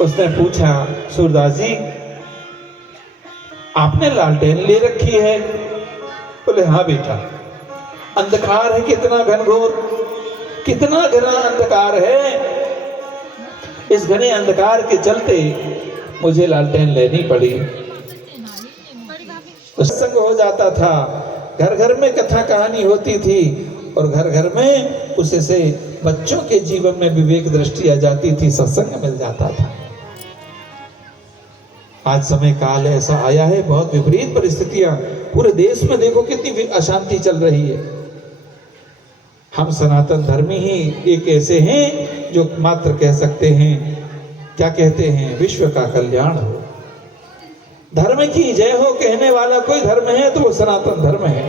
उसने पूछा, सूरदास जी आपने लालटेन ले रखी है? बोले हाँ बेटा, अंधकार है कितना घनघोर, कितना घना अंधकार है। इस घने अंधकार के चलते मुझे लालटेन लेनी पड़ी। सत्संग हो जाता था, घर घर में कथा कहानी होती थी और घर घर में उससे बच्चों के जीवन में विवेक दृष्टि आ जाती थी, सत्संग मिल जाता था। आज समय काल ऐसा आया है, बहुत विपरीत परिस्थितियां, पूरे देश में देखो कितनी अशांति चल रही है। हम सनातन धर्मी ही एक ऐसे हैं जो मात्र कह सकते हैं, क्या कहते हैं, विश्व का कल्याण हो, धर्म की जय हो कहने वाला कोई धर्म है तो वो सनातन धर्म है।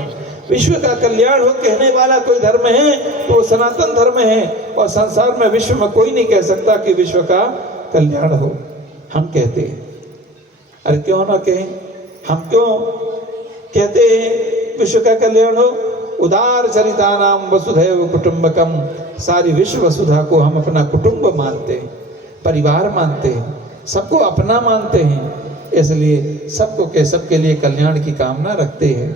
विश्व का कल्याण हो कहने वाला कोई धर्म है तो वो सनातन धर्म है। और संसार में विश्व में कोई नहीं कह सकता कि विश्व का कल्याण हो। हम कहते हैं, अरे क्यों ना कहें, हम क्यों कहते हैं विश्व का कल्याण हो? उदार चरिता नाम वसुधैव कुटुंबकम, सारी विश्व वसुधा को हम अपना कुटुंब मानते हैं, परिवार मानते हैं, सबको अपना मानते हैं, इसलिए सबके लिए कल्याण की कामना रखते हैं।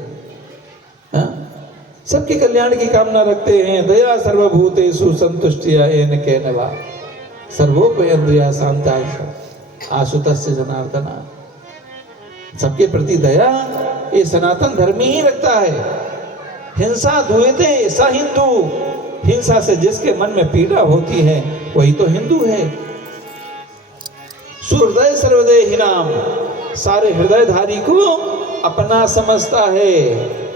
सबके कल्याण की कामना रखते हैं। दया सर्वभूतेषु संतुष्टिया येन केनवा सर्वोपयन्द्रिया शांताय आशुतस्य जनार्दना। सबके प्रति दया ये सनातन धर्मी ही रखता है। हिंसा धुएते स हिंदू, हिंसा से जिसके मन में पीड़ा होती है वही तो हिंदू है। सुहृदय सर्वदेहि नाम, सारे हृदयधारी को अपना समझता है।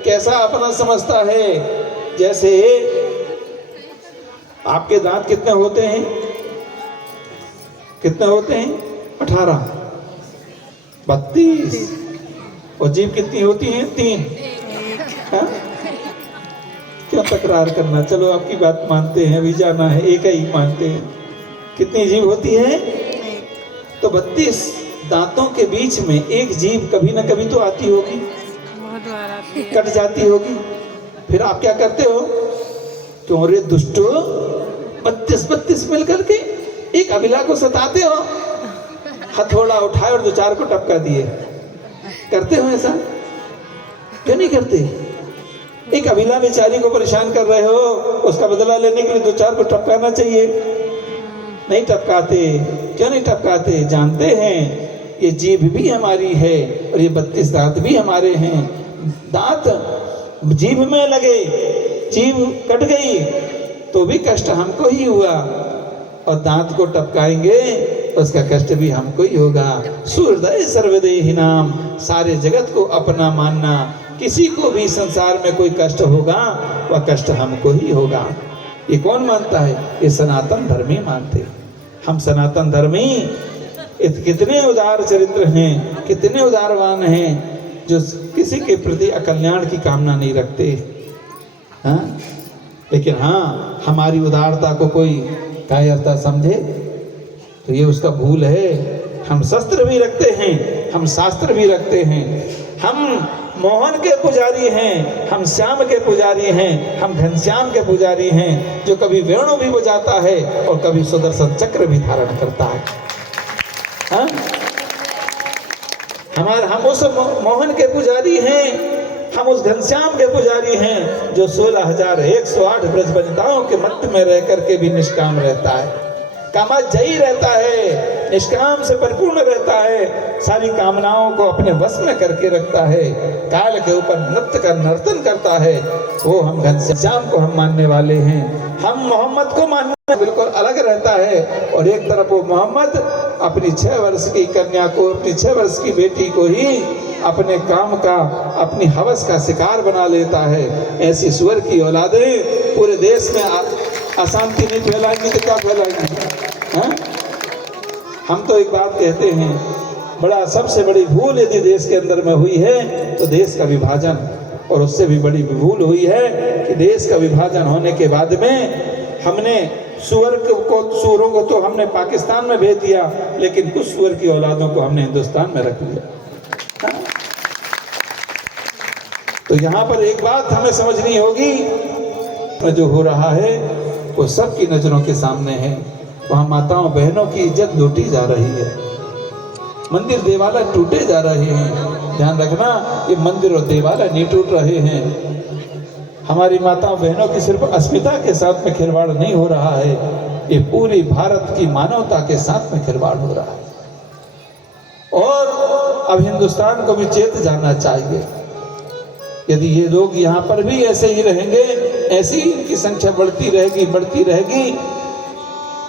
कैसा अपना समझता है? जैसे आपके दांत कितने होते हैं? कितने होते हैं? 18, 32। और जीभ कितनी होती है? 3। हाँ? क्यों तकरार करना, चलो आपकी बात मानते हैं, अभी जाना है, एक ही मानते हैं। कितनी जीभ होती है? तो 32 दांतों के बीच में एक जीभ कभी ना कभी तो आती होगी, कट जाती होगी। फिर आप क्या करते हो? क्यों रे दुष्टो, 32 मिलकर के एक अभिला को सताते हो। हथौड़ा उठाए और 2-4 को टपका दिए। करते हो ऐसा? क्यों नहीं करते? एक अभिला बेचारी को परेशान कर रहे हो, उसका बदला लेने के लिए 2-4 को टपकाना चाहिए। नहीं टपकाते। क्यों नहीं टपकाते? जानते हैं ये जीभ भी हमारी है और ये 32 दांत भी हमारे हैं। दांत जीभ में लगे, जीभ कट गई तो भी कष्ट हमको ही हुआ, और दांत को टपकाएंगे तो उसका कष्ट भी हमको ही होगा। सुहृदय सर्वदेहि नाम, सारे जगत को अपना मानना। किसी को भी संसार में कोई कष्ट होगा वह कष्ट हमको ही होगा। ये कौन मानता है? ये सनातन धर्मी मानते हैं। हम सनातन धर्मी कितने उदार चरित्र हैं, कितने उदारवान हैं, जो किसी के प्रति अकल्याण की कामना नहीं रखते। हाँ? लेकिन हाँ, हमारी उदारता को कोई कायरता समझे तो ये उसका भूल है। हम शस्त्र भी रखते हैं, हम शास्त्र भी रखते हैं, हम मोहन के पुजारी हैं, हम श्याम के पुजारी हैं, हम घनश्याम के पुजारी हैं, जो कभी वेणु भी बजाता है और कभी सुदर्शन चक्र भी धारण करता है। हाँ? हम उस मोहन के पुजारी हैं, हम उस घनश्याम के पुजारी हैं जो 16,108 ब्रजवनिताओं के मध्य में रह करके भी निष्काम रहता है, कामजयी रहता है, निष्काम से परिपूर्ण रहता है, सारी कामनाओं को अपने वश में करके रखता है, काल के ऊपर नृत्य का नर्तन करता है। वो हम घनश्याम को हम मानने वाले हैं। हम मोहम्मद को मानने बिल्कुल अलग रहता है। और एक तरफ वो मोहम्मद अपनी 6 वर्ष की कन्या को, अपनी 6 वर्ष की बेटी को ही अपने काम का, अपनी हवस का शिकार बना लेता है। ऐसी सुअर की औलादें पूरे देश में अशांति नहीं फैलाएंगी तो क्या फैलाएंगी? हाँ? हम तो एक बात कहते हैं, बड़ा सबसे बड़ी भूल यदि देश के अंदर में हुई है तो देश का विभाजन, और उससे भी बड़ी भूल हुई है कि देश का विभाजन होने के बाद में हमने सूअरों को तो हमने पाकिस्तान में भेज दिया, लेकिन कुछ सूअर की औलादों को हमने हिंदुस्तान में रख लिया। हाँ? तो यहाँ पर एक बात हमें समझनी होगी, जो हो रहा है वो सबकी नजरों के सामने है। वहां माताओं बहनों की इज्जत लूटी जा रही है, मंदिर देवालय टूटे जा रहे हैं। ध्यान रखना, ये मंदिर और देवालय नहीं टूट रहे हैं। हमारी माताओं बहनों की सिर्फ अस्मिता के साथ में खिलवाड़ नहीं हो रहा है, ये पूरी भारत की मानवता के साथ में खिलवाड़ हो रहा है। और अब हिंदुस्तान को भी चेत जाना चाहिए, यदि ये लोग यहाँ पर भी ऐसे ही रहेंगे, ऐसी इनकी संख्या बढ़ती रहेगी,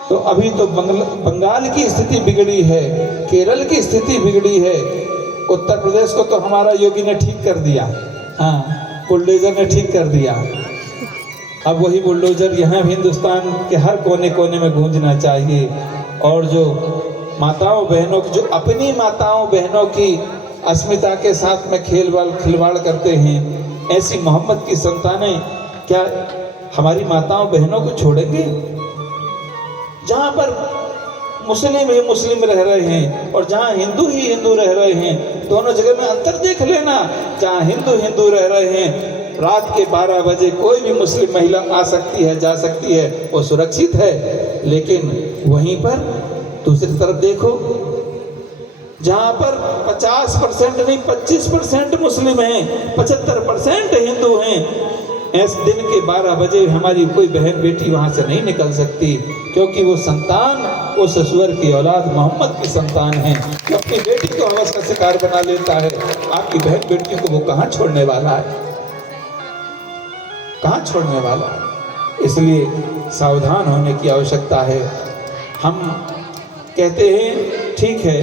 तो अभी तो बंगाल की स्थिति बिगड़ी है, केरल की स्थिति बिगड़ी है, उत्तर प्रदेश को तो हमारा योगी ने ठीक कर दिया, हाँ बुलडोजर ने ठीक कर दिया। अब वही बुलडोजर यहाँ भी हिंदुस्तान के हर कोने कोने में गूंजना चाहिए। और जो माताओं बहनों की, जो अपनी माताओं बहनों की अस्मिता के साथ में खिलवाड़ करते हैं, ऐसी मोहम्मद की संतानें क्या हमारी माताओं बहनों को छोड़ेंगे? जहाँ पर मुस्लिम ही मुस्लिम रह रहे हैं और जहाँ हिंदू ही हिंदू रह रहे हैं, दोनों जगह में अंतर देख लेना। जहाँ हिंदू हिंदू रह रहे हैं, रात के 12 बजे कोई भी मुस्लिम महिला आ सकती है, जा सकती है, वो सुरक्षित है। लेकिन वहीं पर दूसरी तरफ देखो, जहाँ पर 50% नहीं 25% मुस्लिम हैं, 75% हिंदू हैं, ऐसे दिन के 12 बजे हमारी कोई बहन बेटी वहाँ से नहीं निकल सकती, क्योंकि वो संतान, वो ससुर की औलाद मोहम्मद की संतान है, जो अपनी बेटी को हवस का शिकार बना लेता है। आपकी बहन बेटी को वो कहाँ छोड़ने वाला है, कहाँ छोड़ने वाला है? इसलिए सावधान होने की आवश्यकता है। हम कहते हैं ठीक है,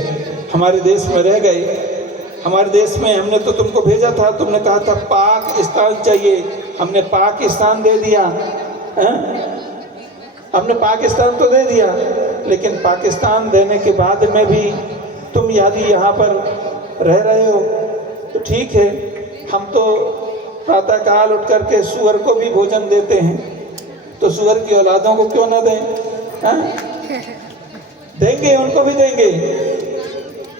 हमारे देश में रह गए, हमारे देश में हमने तो तुमको भेजा था, तुमने कहा था पाकिस्तान चाहिए, हमने पाकिस्तान दे दिया, हमने पाकिस्तान तो दे दिया, लेकिन पाकिस्तान देने के बाद में भी तुम यदि यहाँ पर रह रहे हो तो ठीक है, हम तो प्रातःकाल उठ करके सुअर को भी भोजन देते हैं, तो सुअर की औलादों को क्यों ना दें? देंगे, उनको भी देंगे।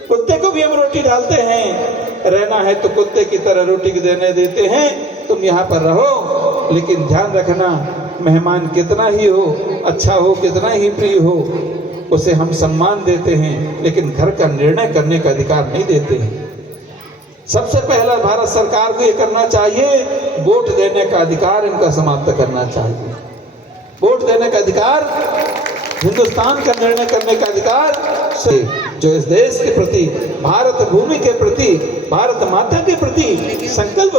कुत्ते को भी हम रोटी डालते हैं, रहना है तो कुत्ते की तरह रोटी देने देते हैं, तुम यहाँ पर रहो। लेकिन ध्यान रखना, मेहमान कितना ही हो, अच्छा हो, कितना ही प्रिय हो, उसे हम सम्मान देते हैं, लेकिन घर का निर्णय करने का अधिकार नहीं देते हैं। सबसे पहला भारत सरकार को ये करना चाहिए, वोट देने का अधिकार इनका समाप्त करना चाहिए। वोट देने का अधिकार, हिंदुस्तान का निर्णय करने का अधिकार से जो इस देश के प्रति, भारत भूमि के प्रति, भारत माता के प्रति संकल्प